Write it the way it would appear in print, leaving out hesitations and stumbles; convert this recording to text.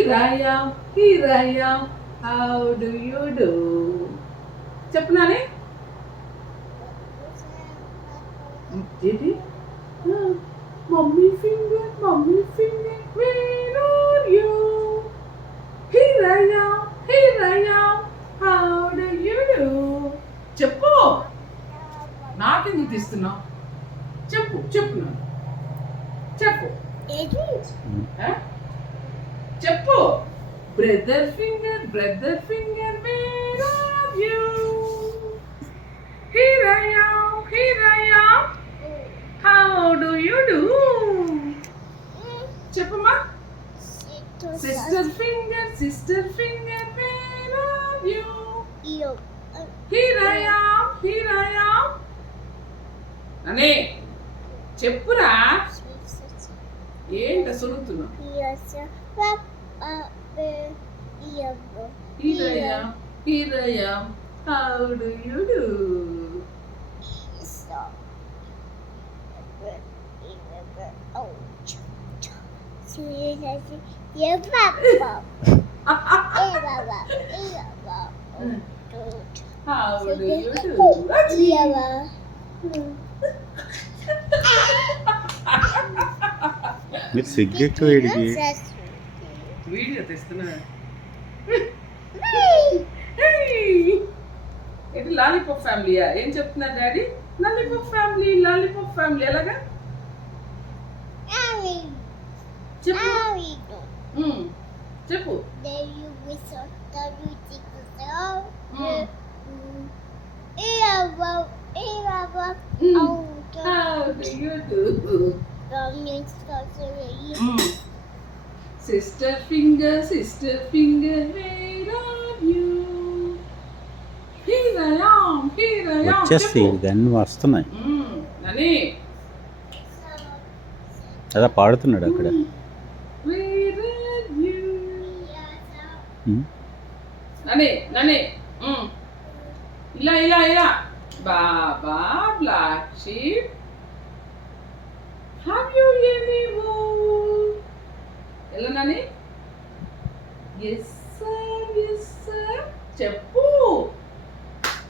here I am, how do you do? చెప్పు నాని. ఏంటి? Mummy finger, where are you? Here I am, how do you do? చెప్పు. నాకెందుకు తీస్తున్నావు? చెప్పు నాన్న. చెప్పు. చెప్పు. Brother finger, where are you? Here I am, how do you do? చెప్పమ్మా. Sister finger, where are you? Here I am. అనే చెప్పురా. ఏంట సులుతున్నావు? Here I am, how do you do? How do you do? మీరు సిగ్గెక్కు వీడికి వీడియో తీస్తున్నా. ఇది లాలీపాప్ ఫ్యామిలీయా? ఏం చెప్తున్నారు డాడీ? లాలీపాప్ ఫ్యామిలీ ఎలాగా చెప్పు. Sister finger, where are you? Here I am. వచ్చేసి ఇవన్నీ వస్తున్నాయి. నని అలా పాడుతున్నాడు అక్కడ. Where are you? నని ఇలా baba black sheep, have you any wool? ఎలా నని? Yes